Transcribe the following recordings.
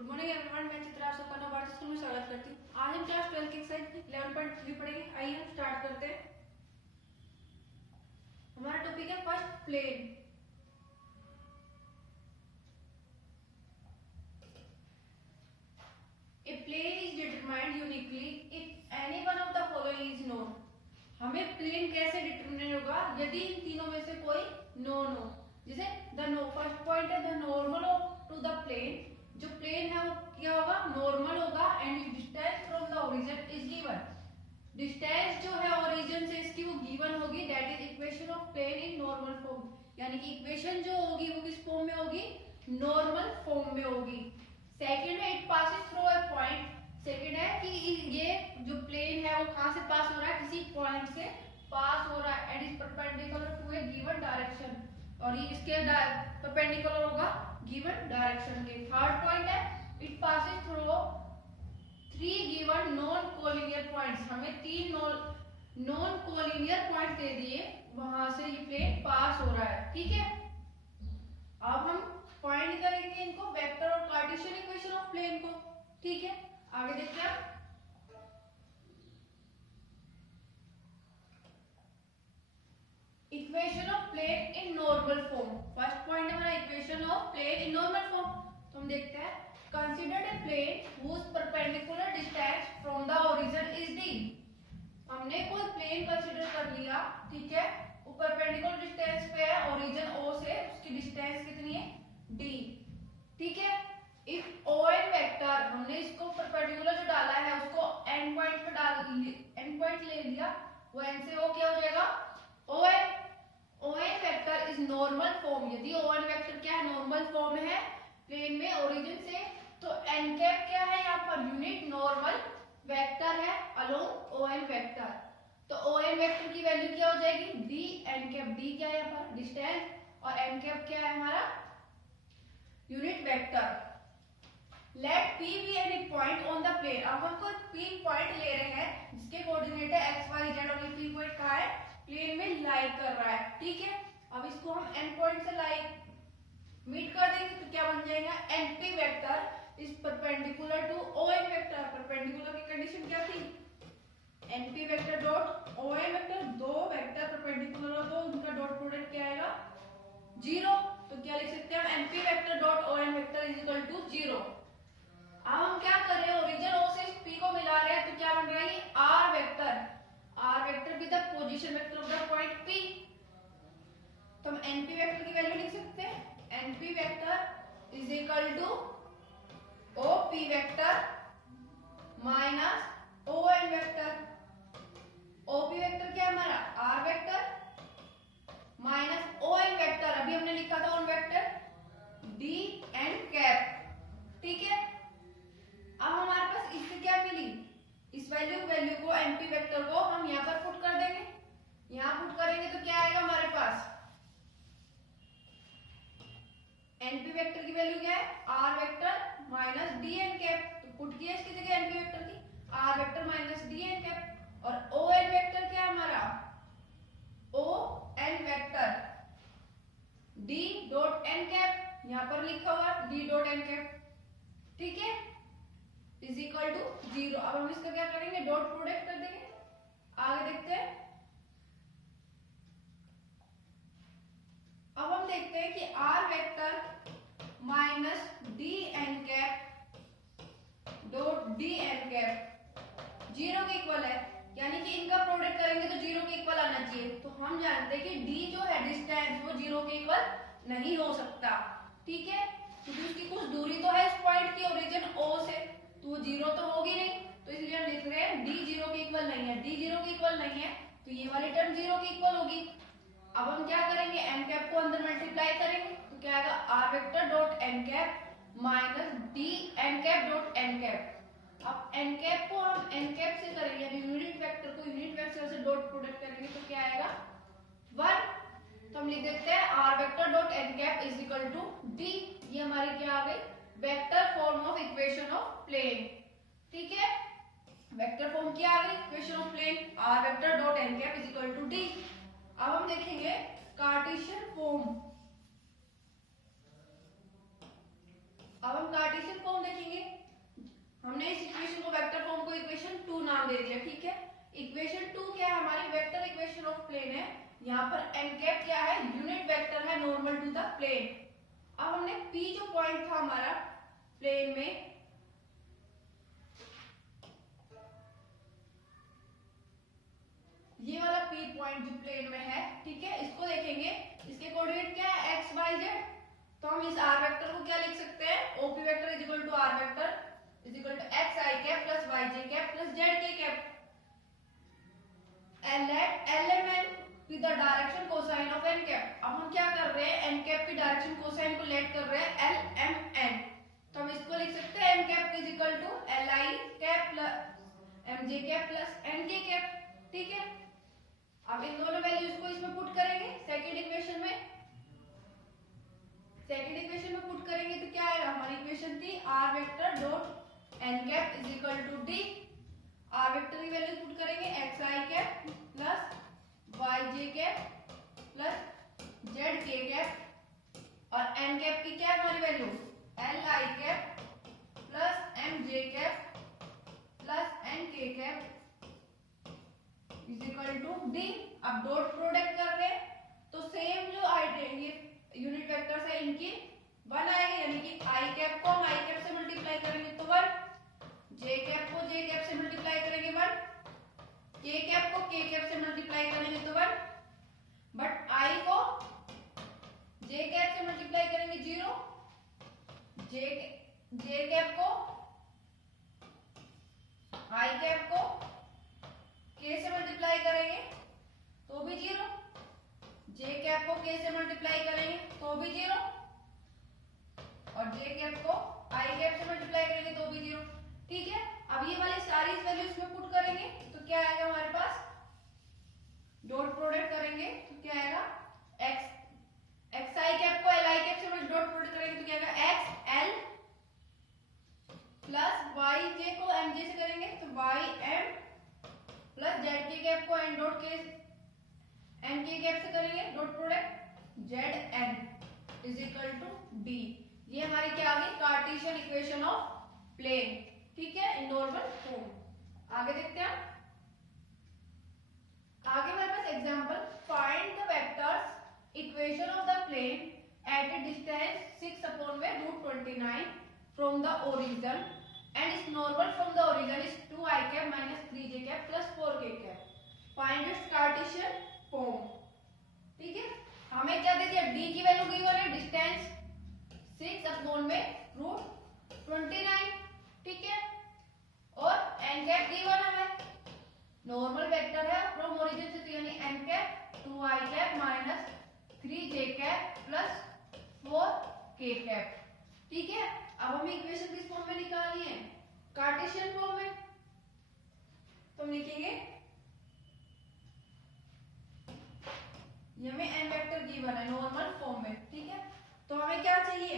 Good morning everyone, मैं चित्रा आप सबका नव भारत स्कूल में स्वागत करती हूँ। आज हम क्लास 12 की एक्सरसाइज 11.3 पढ़ेंगे। आइए हम स्टार्ट करते हैं। हमारा टॉपिक है first plane. A plane is determined uniquely if any one of the following is known. हमें प्लेन कैसे डिटरमाइन होगा यदि इन तीनों में से कोई नोन हो। जैसे फर्स्ट पॉइंट है the normal to the plane. जो प्लेन है वो क्या होगा, नॉर्मल होगा। And distance from the origin is given. Distance जो है ओरिजिन से इसकी वो गिवन होगी। That is equation of plane in normal form. यानी कि इक्वेशन जो होगी वो किस फॉर्म में होगी, नॉर्मल फॉर्म में होगी। सेकंड है it passes through a point. Second है कि ये जो प्लेन है वो कहां से पास हो रहा है, किसी पॉइंट से पास हो रहा है। And is perpendicular to a given direction. और ये इसके परपेंडिकुलर होगा गिवन डायरेक्शन के। थर्ड पॉइंट है it passes through 3 given non collinear points. हमें 3 नॉन कोलिनियर पॉइंट दे दिए, वहां से ये प्लेन पास हो रहा है। ठीक है, अब हम फाइंड करेंगे इनको, वेक्टर और कार्टेशियन इक्वेशन ऑफ प्लेन को। ठीक है, आगे देखते हैं। Equation of plane in normal form. First point हमारा equation of plane in normal form. तो हम देखते हैं consider a plane whose perpendicular distance from the origin is d। हमने कोई प्लेन कंसीडर कर लिया, ठीक है, वो परपेंडिकुलर डिस्टेंस पे है ओरिजिन o से, उसकी डिस्टेंस कितनी है, d। ठीक है, इफ o n वेक्टर, हमने इसको परपेंडिकुलर जो डाला है उसको एंड पॉइंट पे एंड पॉइंट ले लिया, वो n से o क्या हो जाएगा, o n vector is normal form. यदि o n वेक्टर क्या है, नॉर्मल फॉर्म है प्लेन में ओरिजिन से, तो n कैप क्या है यहाँ पर, यूनिट नॉर्मल वेक्टर है अलोंग o n वेक्टर। तो o n वेक्टर की वैल्यू क्या हो जाएगी, d n कैप। d क्या है यहाँ पर, डिस्टेंस, और n कैप क्या है हमारा, unit vector. Let p be any point on the plane. अब हम कोई p पॉइंट ले रहे हैं जिसके कोऑर्डिनेट है x y z, और ये p पॉइंट कहाँ है, प्लेन में लाई कर रहा है। ठीक है, अब इसको हम n पॉइंट से लाई मीट कर देंगे तो क्या बन जाएगा, np vector is perpendicular to on vector. Perpendicular की कंडीशन क्या थी, np vector dot on vector. दो वेक्टर परपेंडिकुलर हो तो उनका डॉट प्रोडक्ट क्या आएगा, 0। तो क्या लिख सकते हैं हम, np vector dot on vector is equal to 0। अब हम क्या कर रहे हैं, ओरिजिन o से p को मिला रहे हैं, तो क्या बन रहा है, r वेक्टर। r वेक्टर भी the position vector of the point p। तो हम np वेक्टर की वैल्यू लिख सकते हैं, np vector is equal to op vector minus on vector. op vector क्या है हमारा, r vector minus on vector, अभी हमने लिखा था on vector d n cap. ठीक है, अब हमारे पास इससे क्या मिली, इस वैल्यू को np वेक्टर को हम यहाँ पर पुट कर देंगे। यहाँ पुट करेंगे तो क्या आएगा हमारे पास, np वेक्टर की वैल्यू क्या है, r vector minus dn cap. तो पुट किया इसकी जगह np वेक्टर की, r vector minus dn cap. और on वेक्टर क्या है हमारा, on vector d dot n cap, यहाँ पर लिखा हुआ d डॉट n कैप। ठीक है, इज इक्वल टू 0। अब हम इसका क्या करेंगे, डॉट प्रोडक्ट कर देंगे। आगे देखते हैं। अब हम देखते हैं कि r vector minus D N cap dot D N cap 0 के इक्वल है, यानी कि इनका प्रोडक्ट करेंगे तो 0 के इक्वल आना चाहिए। तो हम जानते हैं कि d जो है डिस्टेंस, वो 0 के इक्वल नहीं हो सकता। ठीक है, क्योंकि उसकी कुछ दूरी तो है इस पॉइंट की ओरिजिन o से, तो वो 0 तो होगी नहीं। तो इसलिए हम लिख रहे हैं d 0 के इक्वल नहीं है। d 0 के इक्वल नहीं है तो ये वाली टर्म 0 के इक्वल होगी। अब हम क्या करेंगे, n कैप को अंदर मल्टीप्लाई करेंगे तो क्या आएगा, r vector dot n cap minus d n cap dot n cap. अब n कैप को हम n कैप से करेंगे, यानी यूनिट वेक्टर को यूनिट वेक्टर से डॉट प्रोडक्ट करेंगे तो क्या आएगा, 1। तो हम लिख देते हैं r vector dot n cap is equal to d। ये हमारी क्या आ गई, vector form of equation of plane. ठीक है, वेक्टर फॉर्म क्या आ गई, equation of plane, r vector dot n cap is equal to d। अब हम देखेंगे कार्टेशियन फॉर्म। अब हम कार्टेशियन फॉर्म देखेंगे हमने इस इक्वेशन को वेक्टर फॉर्म को इक्वेशन 2 नाम दे दिया, ठीक है। इक्वेशन 2 क्या है हमारी, वेक्टर इक्वेशन ऑफ प्लेन है। यहाँ पर एन कैप क्या है, यूनिट वेक्टर है नॉर्मल टू द प्लेन। अब हमने पी जो पॉइंट था हमारा प्लेन में, ये वाला पी पॉइंट जो प्लेन में है, ठीक है, इसको देखेंगे। इसके कोऑर्डिनेट क्या है, एक्स वाई जेड। तो हम इस आर वेक्टर को क्या लिख सकते हैं, OP vector is equal to R vector is equal to X I cap plus Y J cap plus Z K cap. L at L M N with the direction cosine of N cap. अब हम क्या कर रहे हैं, N cap की direction cosine को let कर रहे हैं एल एम एन। तो हम इसको लिख सकते हैं N cap is equal to L I cap plus M J cap plus N K cap, ठीक है। अब इन दोनों वैल्यूज को इसमें पुट करेंगे सेकंड इक्वेशन में। सेकंड इक्वेशन में पुट करेंगे तो क्या आएगा, हमारी इक्वेशन थी R vector dot N cap is equal to D. R vector की वैल्यूज पुट करेंगे X I cap plus Y J cap plus Z K cap, और एन कैप की क्या है हमारी value, L I cap plus M J cap plus N K cap is equal to D. अब dot product कर रहे हैं तो सेम जो ये यूनिट वेक्टर्स है इनकी 1 आएगी, यानी कि आई कैप को हम आई कैप से मल्टीप्लाई करेंगे तो 1, जे कैप को जे कैप से मल्टीप्लाई करेंगे 1, के कैप को के कैप से मल्टीप्लाई करेंगे तो 1, बट आई को जे कैप से मल्टीप्लाई करेंगे 0, जे कैप को आई कैप को के से मल्टीप्लाई करेंगे तो भी 0, जे कैप को के से मल्टीप्लाई करेंगे तो भी 0, और जे कैप को आई कैप से मल्टीप्लाई करेंगे तो भी 0, ठीक है। अब ये वाली सारी वैल्यूज में पुट करेंगे तो क्या आएगा हमारे पास, डॉट प्रोडक्ट करेंगे तो क्या आएगा, एक्स आई कैप को एल आई कैप से डॉट प्रोडक्ट करेंगे तो क्या आएगा, X L plus Y J को एम जे से करेंगे तो Y M plus Z K cap को N dot K N K cap से करेंगे dot product Z N is equal to D. ये हमारी क्या आ गई, कार्टेशियन इक्वेशन ऑफ प्लेन, ठीक है, इन नॉर्मल फॉर्म। आगे देखते हैं, आगे हमारे पास example, find the vectors equation of the plane at a distance 6/√29 from the origin and its normal from the origin is 2i cap minus 3j cap plus 4k cap. Find its Cartesian form, ठीक है। हमें क्या दे दिया, d की value given है, distance 6/√29, ठीक है, और n कैप गिवन है, नॉर्मल वेक्टर है फ्रॉम ओरिजिन से, तो यानी n cap 2i cap minus 3j cap plus 4k cap, ठीक है। अब हमें इक्वेशन किस फॉर्म में निकालनी है, कार्टेशियन फॉर्म में। तो हम लिखेंगे, ये हमें n वेक्टर गिवन है नॉर्मल फॉर्म में, ठीक है। तो हमें क्या चाहिए,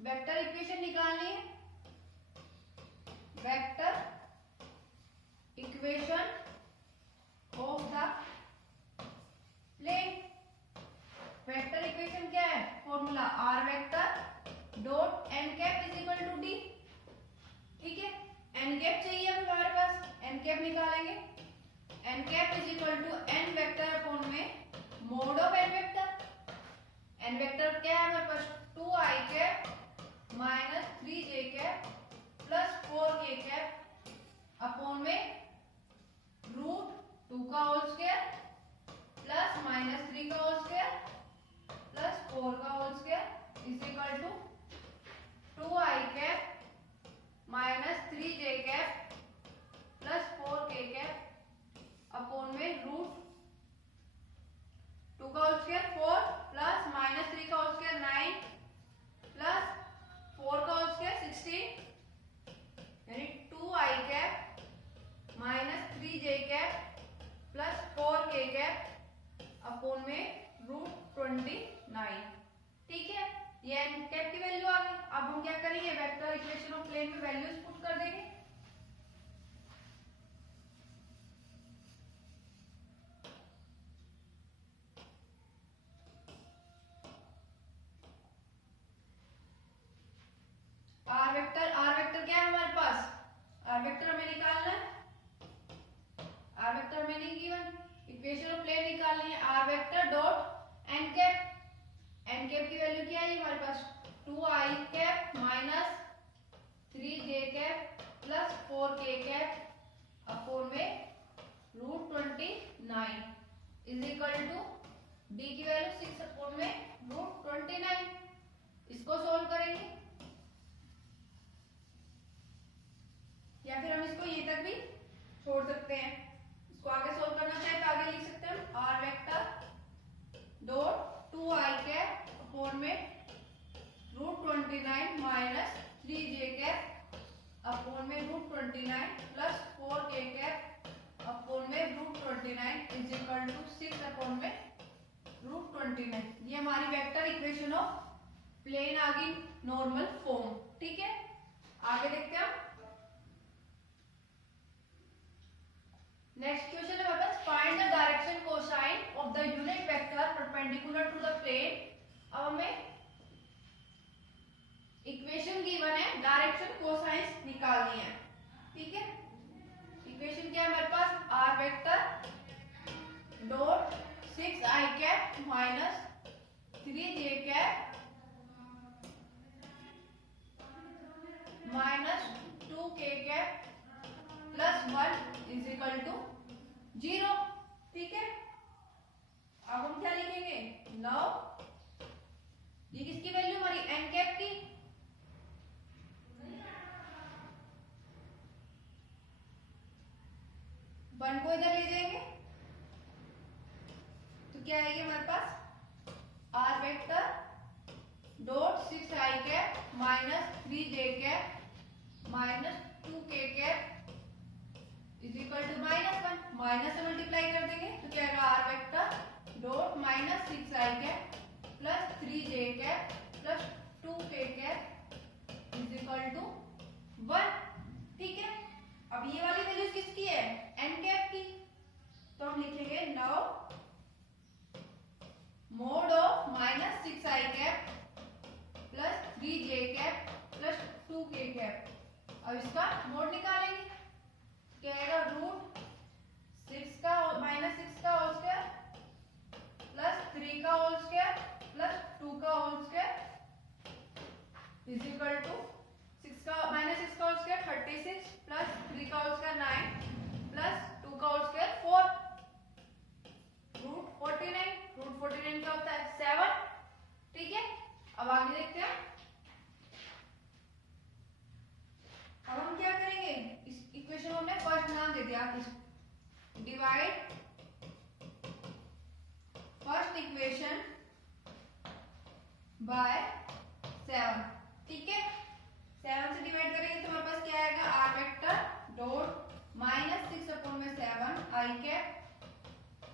वेक्टर इक्वेशन निकालनी है, vector equation of the plane. Vector equation क्या है, formula R vector dot N cap is equal to D, ठीक है। एन कैप चाहिए अब हमारे पास, एन कैप निकालेंगे, N cap is equal to N vector upon में mod of N vector. N vector क्या है हमारे पास, 2i cap minus 3j cap plus 4k cap upon में √2 का होल स्क्वायर प्लस माइनस 3 का होल स्क्वायर प्लस 4 का whole square is equal to 2i cap minus 3j cap plus 4k cap upon में √2 का होल स्क्वायर 4 प्लस माइनस 3 का whole square 9 plus 4 का whole square 16, यानी 2i cap minus 3j cap plus 4k cap upon में √29, ठीक है। ये N cap की वैल्यू आ गई। अब हम क्या करेंगे, वेक्टर इक्वेशन ऑफ प्लेन में वैल्यूज पुट कर देंगे। आर वेक्टर हमें निकालना है, आर वेक्टर हमें नहीं गिवन, इक्वेशन ऑफ प्लेन निकालनी है। R vector dot N cap, N cap की वैल्यू क्या है हमारे पास 2i cap minus 3j cap plus 4k cap upon में √29 इज इक्वल टू d की वैल्यू 6 अपॉन में √29। इसको सोल्व करेंगे या फिर हम इसको ये तक भी छोड़ सकते हैं। इसको आगे सोल्व करना चाहे तो आगे लिख सकते हैं हम R vector dot 2i cap upon में √29 माइनस 3j कैप अपॉन में √29 प्लस 4k कैप अपॉन में √29 इज इक्वल टू 6 अपॉन में √29। ये हमारी वेक्टर इक्वेशन ऑफ प्लेन आ गई नॉर्मल फॉर्म। ठीक है, आगे देखते हैं हम। नेक्स्ट क्वेश्चन है हमारे पास find the direction cosine of the unit vector perpendicular to the plane. अब हमें इक्वेशन गिवन है, डायरेक्शन कोसाइंस निकालनी है। ठीक है, इक्वेशन क्या है हमारे पास R vector dot 6i cap minus 3j cap minus 2k cap plus 1 is equal to 0। ठीक है, अब हम क्या लिखेंगे नाउ, ये किसकी वैल्यू हमारी एन कैप की, वन को इधर ले जाएंगे तो क्या आएगी हमारे पास R vector dot 6i cap minus 3j cap minus 2k cap is equal to -1। Minus से मल्टीप्लाई कर देंगे तो क्या आएगा R vector dot minus 6i cap plus 3j cap plus 2k cap is equal to 1। ठीक है, अब ये वाली वैल्यू किसकी है एन कैप की, तो हम लिखेंगे now mode of minus 6i cap plus 3j cap plus 2k cap. अब इसका मोड निकालेंगे, क्या आएगा √6 का माइनस 6 का होल स्क्वायर प्लस 3 का होल स्क्वायर प्लस 2 का whole square is equal to 6 का माइनस 6 का होल स्क्वायर 36 प्लस 3 का होल स्क्वायर 9 प्लस 2 का होल स्क्वायर 4 √49। √49 क्या होता है 7। ठीक है, अब आगे देखते हैं। अब हम क्या करेंगे, इस इक्वेशन को हमने फर्स्ट नाम दे दिया, डिवाइड फर्स्ट इक्वेशन बाय 7। ठीक है, 7 से डिवाइड करेंगे तो हमारे पास क्या आएगा R vector dot minus 6 upon में 7 आई कैप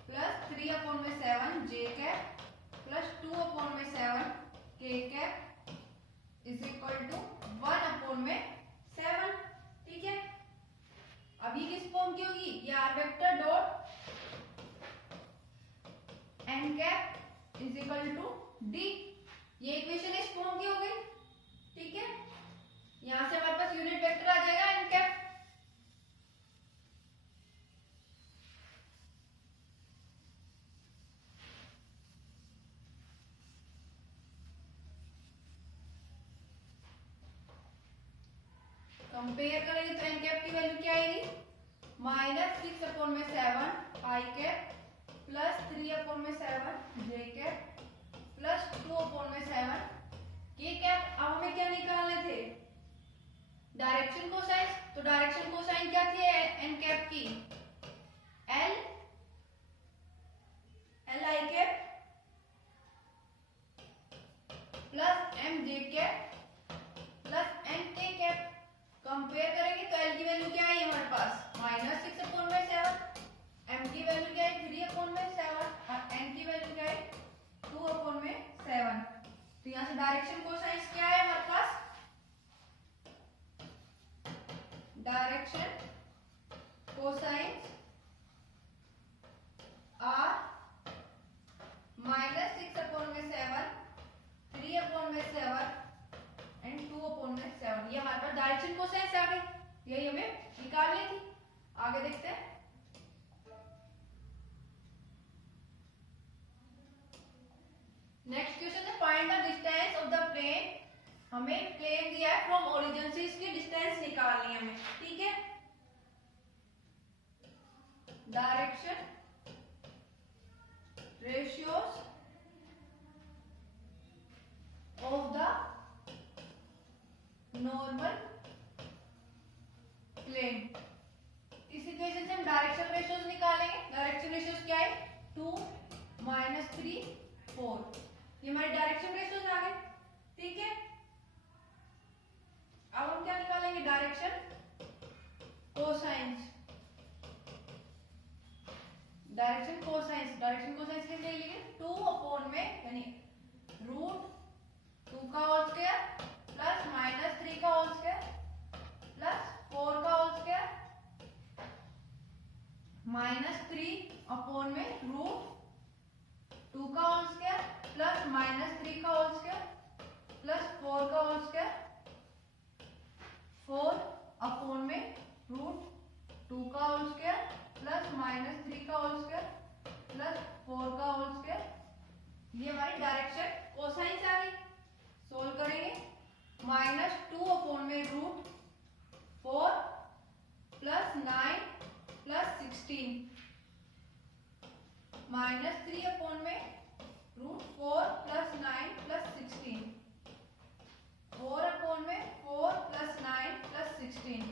प्लस 3 अपॉन में 7 जे कैप प्लस 2 अपॉन में 7 K cap is equal to 1 upon में 7। ठीक है, अब ये किस फॉर्म की होगी, ये R vector dot N cap is equal to D. ये इक्वेशन इस फॉर्म की हो गई। ठीक है, यहां से हमारे पास यूनिट वेक्टर आ जाएगा एन कैप। कंपेयर करेंगे तो एन कैप की वैल्यू क्या आएगी माइनस 6 अपॉन में 7 आई कैप प्लस 3 अपॉन में 7 जे कैप प्लस 2 अपॉन में 7 के कैप। अब हमें क्या निकालने थे डायरेक्शन कोसाइन, तो डायरेक्शन कोसाइन क्या थी एन कैप की L I cap plus M J cap plus N K cap. Compare करेंगे तो एल की वैल्यू क्या है हमारे पास माइनस 6 अपॉन में 7, एम की वैल्यू क्या है 3 अपॉन में 7 और एन की वैल्यू क्या है 2 अपॉन में 7। तो यहाँ से डायरेक्शन कोसाइन क्या है हमारे पास, direction cosine are minus 6 upon में 7 3 अपॉन में 7 एंड 2 अपॉन में 7। ये हमारे पास डायरेक्शन कोसाइन आ गई। यही हमें निकालनी थी। आगे देखते हैं। नेक्स्ट क्वेश्चन है find the distance of the plane. हमें प्लेन दिया है फ्रॉम ओरिजिन से इसकी डिस्टेंस निकालनी है हमें, ठीक है। Direction ratios of the normal plane. इस इक्वेशन से हम डायरेक्शन रेशियोज निकालेंगे। डायरेक्शन रेशियोज क्या है? 2 -3 4। ये हमारे डायरेक्शन रेशियोज आ गए, ठीक है। अब हम क्या निकालेंगे? Direction cosines. डायरेक्शन कोसाइंस कैसे लिखेंगे? 2 अपॉन में यानी √2 का होल स्क्वायर प्लस -3 का होल स्क्वायर प्लस 4 का होल स्क्वायर -3 अपॉन में √2 का होल स्क्वायर प्लस -3 का होल स्क्वायर प्लस 4 का होल स्क्वायर 4 अपॉन में √2 का होल स्क्वायर प्लस -3 का होल स्क्वायर प्लस 4 का होल स्क्वायर। ये हमारी डायरेक्शन कोसाइंस आ गई। सोल्व करेंगे। -2 अपॉन में √4 प्लस 9 प्लस 16 -3 अपॉन में √4 प्लस 9 प्लस 16 4 अपॉन में 4 प्लस 9 प्लस 16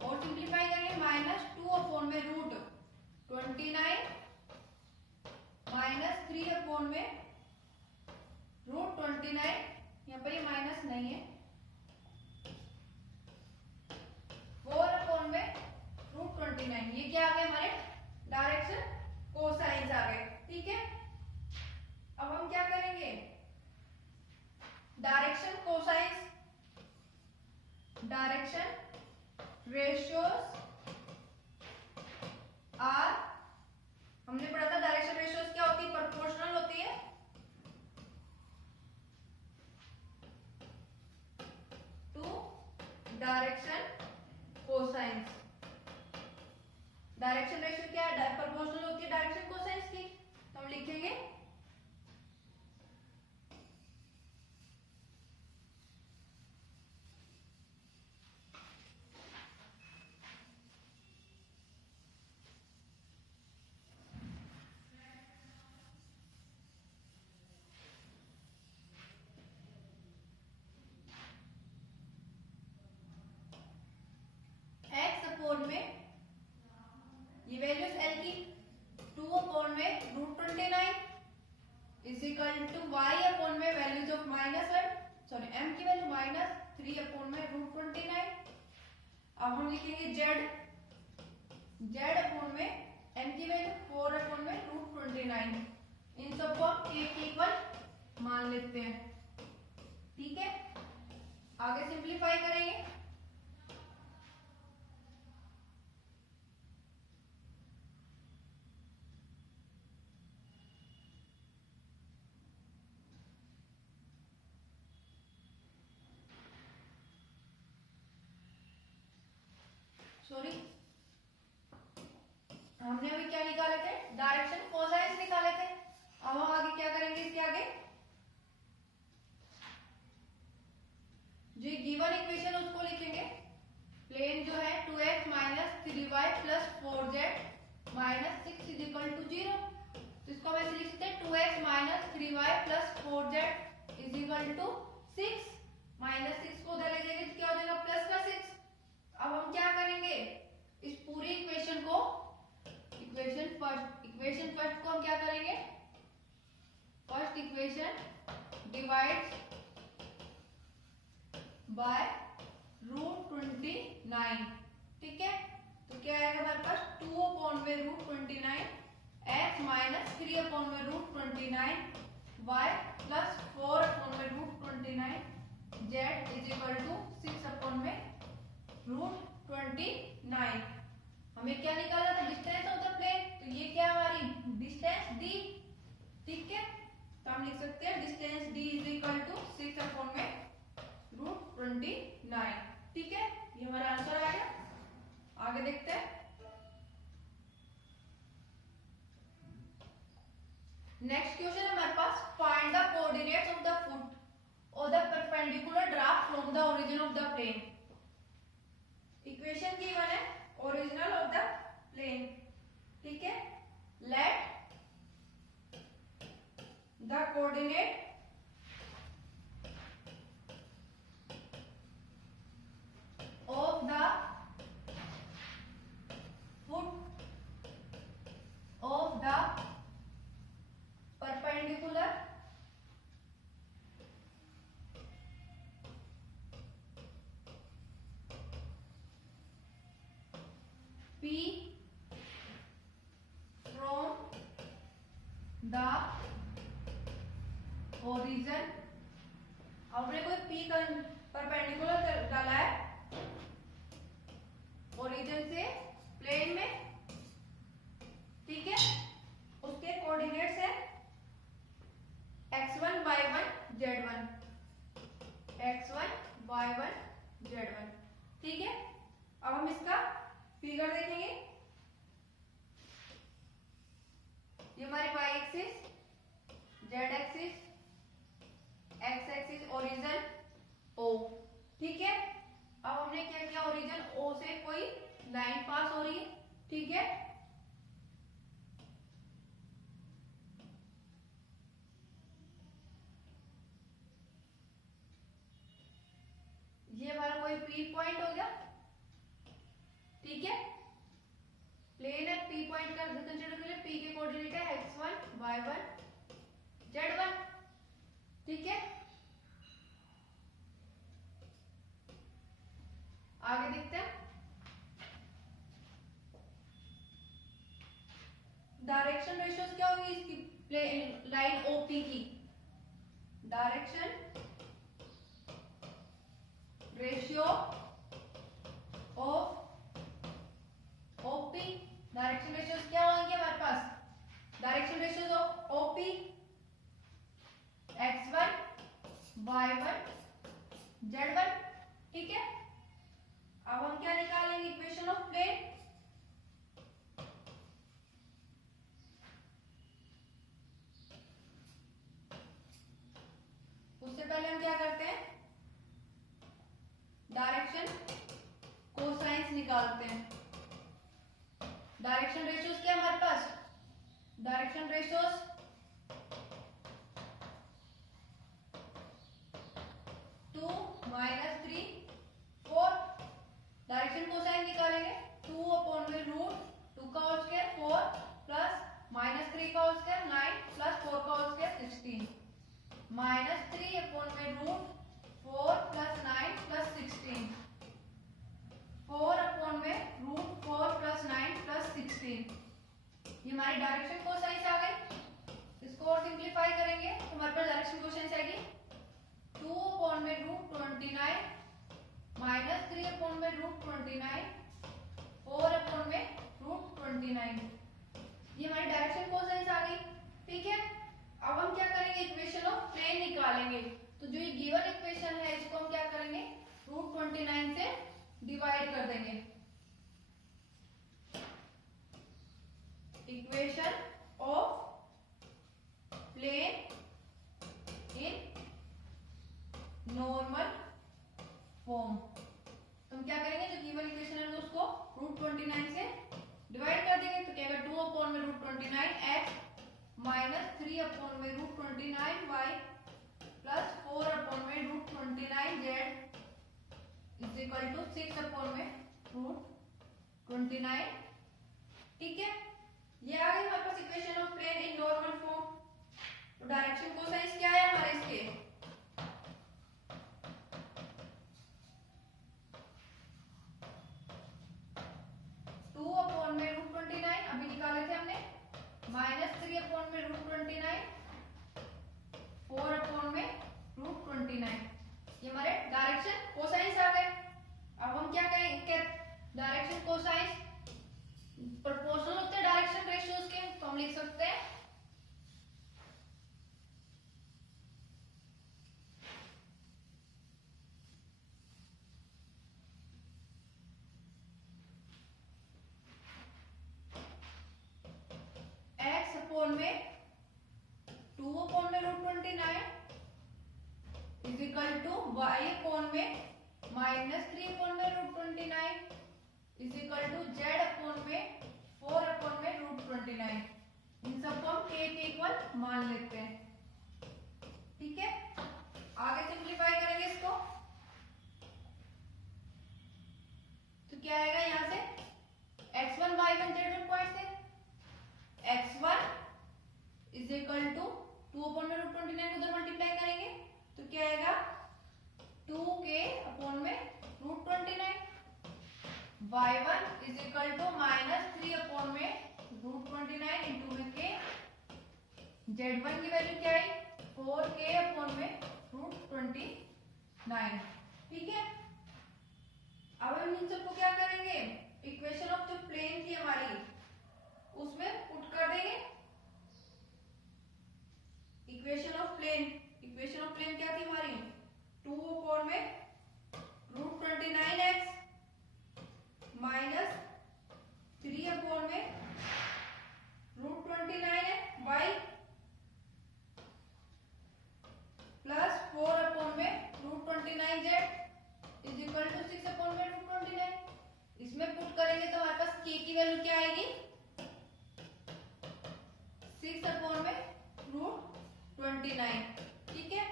और सिंप्लीफाई करेंगे। -2 अपॉन में √29 -3 अपॉन में √29, यहाँ पर ये माइनस नहीं है, 4 अपॉन में √29। ये क्या आ गए? हमारे डायरेक्शन कोसाइंस आ गए, ठीक है। अब हम क्या करेंगे? Direction cosines, direction ratios are, हमने पढ़ा था डायरेक्शन रेशियोज क्या होती है? प्रोपोर्शनल होती है to direction cosines. Direction ratio क्या है? प्रोपोर्शनल होती है डायरेक्शन कोसाइंस की। तो हम लिखेंगे x अपॉन में ये वैल्यूज L की 2 अपॉन में √29 is equal to y upon में वैल्यूज ऑफ -1 सॉरी m की वैल्यू -3 अपॉन में √29। अब हम लिखेंगे z अपॉन में m की वैल्यू 4 अपॉन में √29। इन सबको हम एक इक्वल मान लेते हैं, ठीक है। आगे सिंप्लीफाई करेंगे। सॉरी, हमने अभी क्या निकाले थे? डायरेक्शन कोसाइंस निकाले थे। अब हम आगे क्या करेंगे? इसके आगे जो गिवन इक्वेशन उसको लिखेंगे। प्लेन जो है 2x - 3y + 4z - 6 = 0। तो इसको हम ऐसे लिख सकते हैं 2x - 3y + 4z = 6। -6 को उधर ले जाएंगे तो क्या हो जाएगा? प्लस का 6। अब हम क्या करेंगे? इस पूरी इक्वेशन को इक्वेशन फर्स्ट को हम क्या करेंगे? फर्स्ट इक्वेशन डिवाइड्स बाय √29, ठीक है। तो क्या आएगा हमारे पास? 2 अपॉन में √29 x - 3 अपॉन में √29 y प्लस 4 अपॉन में √29 z = 6 अपॉन में √29। हमें क्या निकालना था? Distance of the plane. तो ये क्या हमारी डिस्टेंस d, ठीक है। तो हम लिख सकते हैं डिस्टेंस d = 6 अपॉन में √29। 29। ठीक है, ये हमारा आंसर आ गया। आगे देखते हैं। नेक्स्ट क्वेश्चन है हमारे पास, find the coordinates of the foot और the perpendicular draft from the origin of the plane. Equation given है, ओरिजिनल ऑफ द प्लेन। ठीक है, let the coordinate of the foot of the perpendicular P from the origin। आपने कोई P का perpendicular डाला है origin से plane में। ठीक है, उसके कोऑर्डिनेट्स है x1 y1 z1, x1 y1 z1। ठीक है, अब हम इसका फिगर देखेंगे। ये हमारी y axis, z axis, x axis, origin o। ठीक है, अब हमने क्या किया, ओरिजिन O से कोई लाइन पास हो रही है। ठीक है, ये हमारा कोई P पॉइंट हो गया। ठीक है, प्लेन है, P पॉइंट का कंसीडर कर ले। P के कोऑर्डिनेट है x1 y1 z1। ठीक है, आगे देखते हैं। डायरेक्शन रेशियोज क्या होगी इसकी लाइन ओपी की? Direction ratio of OP. Direction ratios क्या होंगे हमारे पास? Direction ratios of OP x1 y1 z1। ठीक है, अब हम क्या निकालेंगे, इक्वेशन ऑफ प्लेन। उससे पहले हम क्या करते हैं, डायरेक्शन कोसाइंस निकालते हैं। डायरेक्शन रेशियोज क्या हमारे पास? Direction ratios 2 -3 4। डायरेक्शन कोसाइन निकालेंगे 2 अपॉन में रूट 2 का होल स्क्वायर 4 प्लस -3 का होल स्क्वायर 9 प्लस 4 का होल स्क्वायर 16। -3 अपॉन में रूट 4 प्लस 9 प्लस 16। 4 अपॉन में रूट 4 प्लस 9 प्लस 16। ये हमारी डायरेक्शन कोसाइन आ गई। इसको और सिंप्लीफाई करेंगे तो हमारे पास डायरेक्शन कोसाइन आएगी 2 अपॉन में रूट 29 -3 अपॉन में रूट 29 4 अपॉन में रूट 29। ये हमारी डायरेक्शन कोसाइन आ गई। ठीक है, अब हम क्या करेंगे, इक्वेशन ऑफ प्लेन निकालेंगे। तो जो ये गिवन इक्वेशन है इसको हम क्या करेंगे, रूट 29 से डिवाइड कर देंगे। Equation of plane in normal form. तो हम क्या करेंगे, जो गिवन इक्वेशन है उसको रूट 29 से डिवाइड कर देंगे। तो क्या 2 अपॉन में रूट 29 x -3 अपॉन में रूट 29 y प्लस 4 अपॉन में root 29 z is equal to 6 upon में रूट 29। ठीक है, ये आ गई हमारे पास equation of plane in normal form. तो डायरेक्शन कोसाइन क्या है हमारे इसके, 2 अपॉन में रूट 29 अभी निकाले थे हमने, -3 अपॉन में रूट 29 4 अपॉन में रूट 29। ये हमारे डायरेक्शन कोसाइन आ गए। अब हम क्या करेंगे, डायरेक्शन कोसाइन प्रोपोर्शनल होते हैं डायरेक्शन रेशियोज के। तो हम लिख सकते हैं y अपॉन में -3/√29 is equal to z upon में 4/√29। इन सबको हम k के इक्वल मान लेते हैं। ठीक है, आगे सिंप्लीफाई करेंगे इसको तो क्या आएगा यहां से x1 y1 z1 पॉइंट से x1 इज इक्वल टू 2/√29 को उधर मल्टीप्लाई करेंगे तो क्या आएगा 2k अपॉन में √29। y1 is equal to -3 upon में √29 इंटू में k। z1 की वैल्यू क्या है 4k अपॉन में √29। ठीक है, अब हम इन सबको क्या करेंगे इक्वेशन ऑफ जो प्लेन थी हमारी उसमें पुट कर देंगे। इक्वेशन ऑफ प्लेन क्या थी हमारी 2 अपॉन में √29x माइनस 3 अपॉन में √29y प्लस 4 अपॉन में √29z is equal to 6 upon में √29। इसमें पुट करेंगे तो हमारे पास k की वैल्यू क्या आएगी 6 अपॉन में √29। ठीक है,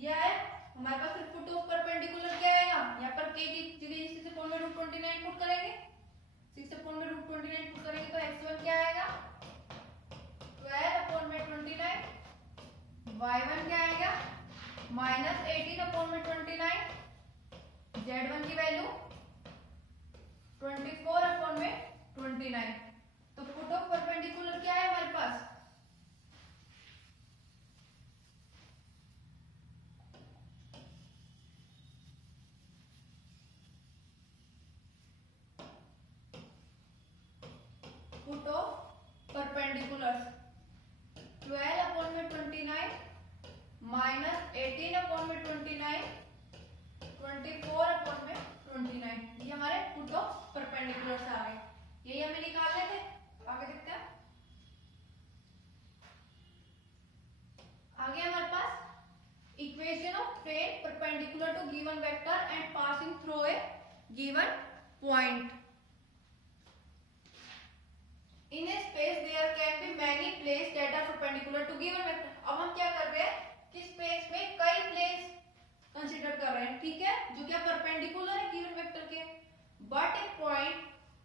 यह है हमारे पास पुट ऑफ परपेंडिकुलर क्या आएगा यहाँ पर k की जगह 6 अपॉन में √29 पुट करेंगे। 6 अपॉन में √29 पुट करेंगे तो x1 क्या आएगा 12 अपॉन में 29। y1 क्या आएगा -18 अपॉन में 29। z1 की वैल्यू 24 अपॉन में 29। तो पुट ऑफ परपेंडिकुलर क्या है हमारे पास पुट ऑफ परपेंडिकुलर्स 12 अपॉन में 29 -18 अपॉन में 29 24 अपॉन में 29। ये हमारे पुट ऑफ परपेंडिकुलर्स आ गए, यही हमें निकालने थे। आगे देखते हैं, आगे हमारे पास equation of plane perpendicular to given vector and passing through a given point. In a space there can be many planes that are perpendicular to given vector। अब हम क्या कर रहे हैं कि स्पेस में कई प्लेन्स कंसीडर कर रहे हैं, ठीक है, जो क्या परपेंडिकुलर है गिवन वेक्टर के। But A point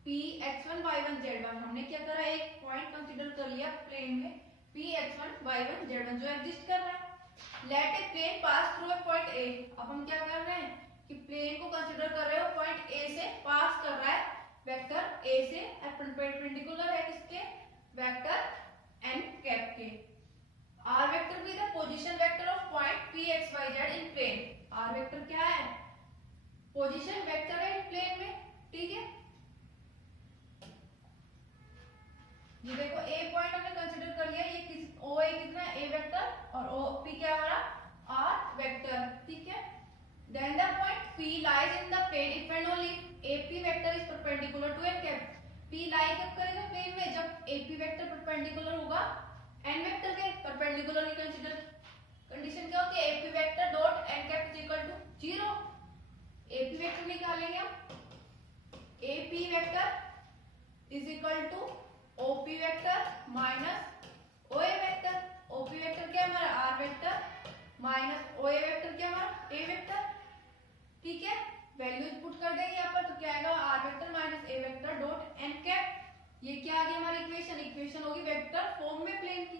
P x1 y1 z1 हमने क्या करा एक पॉइंट कंसीडर कर लिया प्लेन में P x1 y1 z1 जो एग्जिस्ट कर रहा है। Let a plane pass through a point A। अब हम क्या कर रहे हैं कि प्लेन को कंसीडर कर रहे हो पॉइंट A से पास कर रहा है वेक्टर A से परपेंडिकुलर है किसके वेक्टर n कैप के। r वेक्टर भी the position vector of point P x y z in plane. r vector क्या है पोजीशन वेक्टर है इन प्लेन में। ठीक है, ये देखो A पॉइंट हमने कंसीडर कर लिया, ये OA कितना है A वेक्टर और OP क्या हमारा r वेक्टर। ठीक है, then the point P lies in the plane if and only AP vector is perpendicular to n cap। P lie कब करेगा प्लेन में जब AP वेक्टर परपेंडिकुलर होगा n वेक्टर के परपेंडिकुलर की कंसीडर कंडीशन क्या होती है AP vector dot n cap is equal to 0। AP vector निकालेंगे हम AP vector is equal to OP vector minus OA vector. OP vector क्या है हमारा R vector minus OA vector क्या हमारा A वेक्टर। ठीक है, वैल्यूज पुट कर देंगे यहाँ पर तो क्या आएगा r vector minus a vector dot n cap. ये क्या आ गया हमारी इक्वेशन होगी वेक्टर फॉर्म में प्लेन की।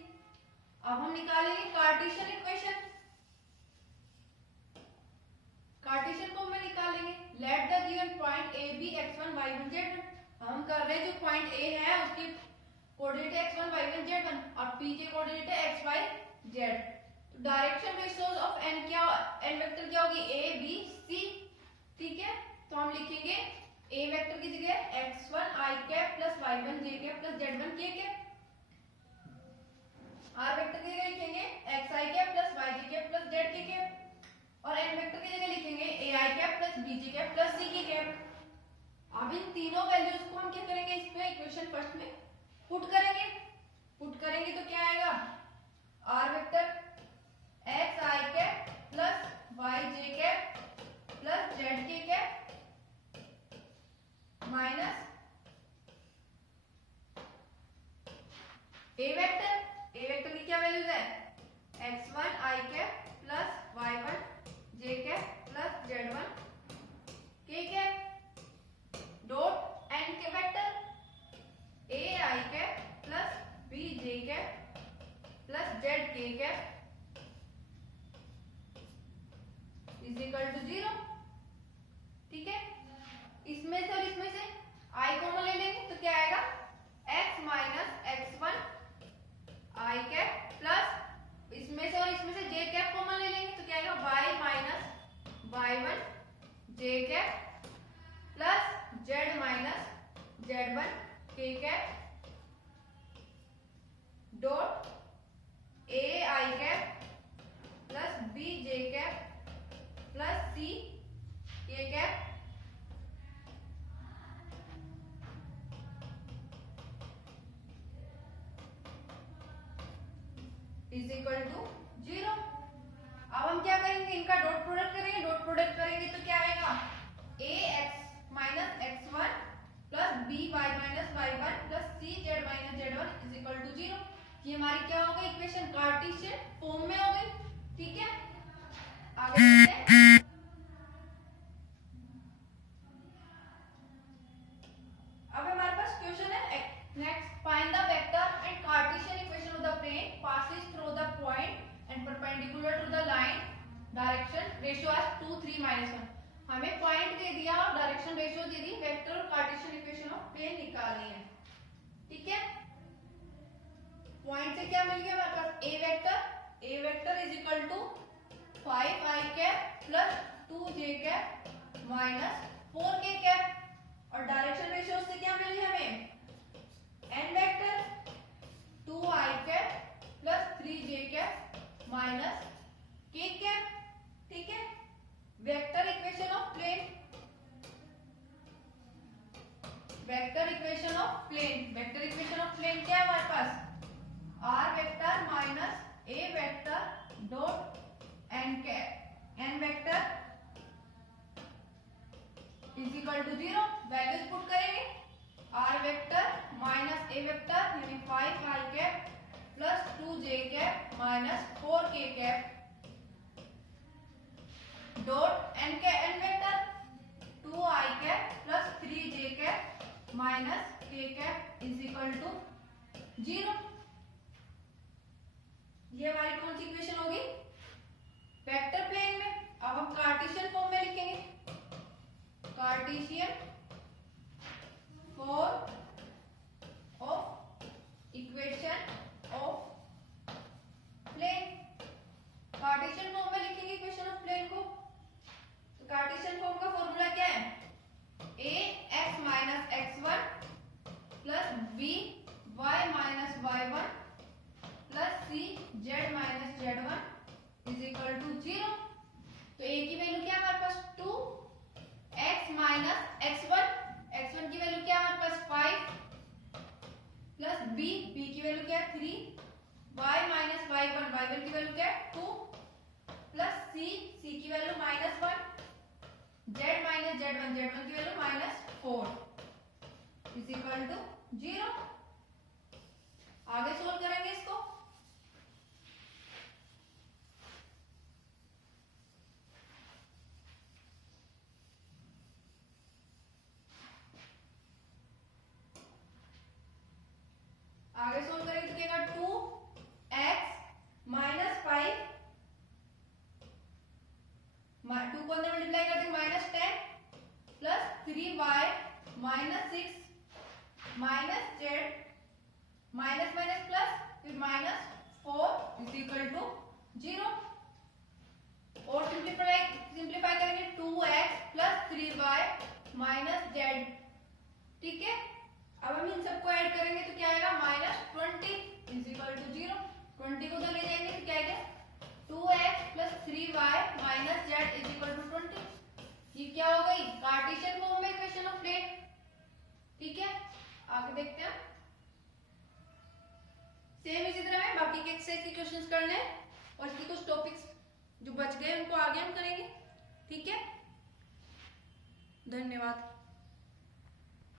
अब हम निकालेंगे कार्टेशियन इक्वेशन, कार्टेशियन फॉर्म में निकालेंगे। Let the given point a be x1 y1 z1। हम कर रहे हैं जो पॉइंट a है उसके कोऑर्डिनेट x1 y1 z1 और p के कोऑर्डिनेट है x y z। Direction ratios of n क्या n वेक्टर क्या होगी a b c। ठीक है, तो हम लिखेंगे a वेक्टर की जगह x1 i cap plus y1 j cap plus z1 k cap. r vector की जगह लिखेंगे xi cap plus yj cap plus zk cap और n वेक्टर की जगह लिखेंगे ai cap plus bj cap plus ck cap. अब इन तीनों values को हम क्या करेंगे इसमें इक्वेशन फर्स्ट में पुट करेंगे तो क्या आएगा r vector xi cap plus yj x1 i cap plus y1 j cap plus z1 k cap dot n के vector a i cap plus b j cap plus z k cap is equal to 0। ठीक है, इसमें से और इसमें से i common ले लेंगे तो क्या आएगा x minus x1 i cap plus इसमें से और इसमें से j कैप कॉमन ले लेंगे तो क्या आएगा y minus y1 j cap plus z minus z1 k cap dot a i cap plus b j cap plus c k cap is equal to 0। अब हम क्या करेंगे, इनका डॉट प्रोडक्ट करेंगे। डॉट प्रोडक्ट करेंगे तो क्या आएगा a x minus x1 plus b y minus y1 plus c z minus z1 is equal to 0। ये हमारी क्या हो गई इक्वेशन कार्टेशियन फॉर्म में हो गई। ठीक है, आगे चलते हैं। अब हमारे पास क्वेश्चन है next, find the vector and Cartesian equation of the plane passes through the point and perpendicular to the line direction ratio as 2 3 minus 1। हमें पॉइंट दे दिया और डायरेक्शन रेशियो दे दी, वेक्टर और कार्टेशियन इक्वेशन ऑफ प्लेन निकालनी है। ठीक है, point से क्या मिल गया हमारे पास a vector is equal to 5i cap plus 2j cap minus 4k cap और डायरेक्शन रेशियो से क्या मिली हमें n vector 2i cap plus 3j cap minus k cap. ठीक है, vector equation of plane, vector equation of plane, vector equation of plane क्या है हमारे पास r vector minus a vector dot n cap n vector is equal to 0। Values put करेंगे, r vector minus a vector यानी 5i cap plus 2j cap minus 4k cap dot n के n vector 2i cap plus 3j cap minus k cap is equal to 0। ये हमारी कौन सी equation होगी vector plane में। अब हम कार्टेशियन फॉर्म में लिखेंगे, Cartesian form of equation of plane. Cartesian form में लिखेंगे इक्वेशन ऑफ प्लेन को, तो कार्टेशियन फॉर्म का फॉर्मूला क्या है a x minus x1 plus b y minus y1 plus c z minus z1 is equal to 0। तो a की value क्या है हमारे पास 2, x माइनस x1 की वैल्यू क्या है हमारे पास 5 प्लस b की वैल्यू क्या है 3, y माइनस y1 की वैल्यू क्या है 2 प्लस c की value minus 1, z minus z1 की value minus 4 is equal to 0। आगे सोल्व करेंगे इसको। आगे सोल्व करेंगे तो क्या 2x माइनस 5 2 को अंदर मल्टीप्लाई करते minus 10 plus 3y minus 6 minus z minus minus plus फिर माइनस 4 इज इक्वल टू 0। और सिंप्लीफाई करेंगे 2x plus 3y minus z। ठीक है, अब हम इन सबको ऐड करेंगे तो क्या आएगा माइनस 20 इज इक्वल टू 0। 20 को उधर ले जाएंगे तो क्या आएगा 2x plus 3y minus z is equal to 20। ये क्या हो गई कार्टेशियन फॉर्म में इक्वेशन ऑफ प्लेन। ठीक है, आगे देखते हैं। सेम इसी तरह है बाकी के एक्सरसाइज के क्वेश्चंस करने हैं और इसके कुछ टॉपिक्स जो बच गए उनको आगे हम करेंगे। ठीक है, धन्यवाद।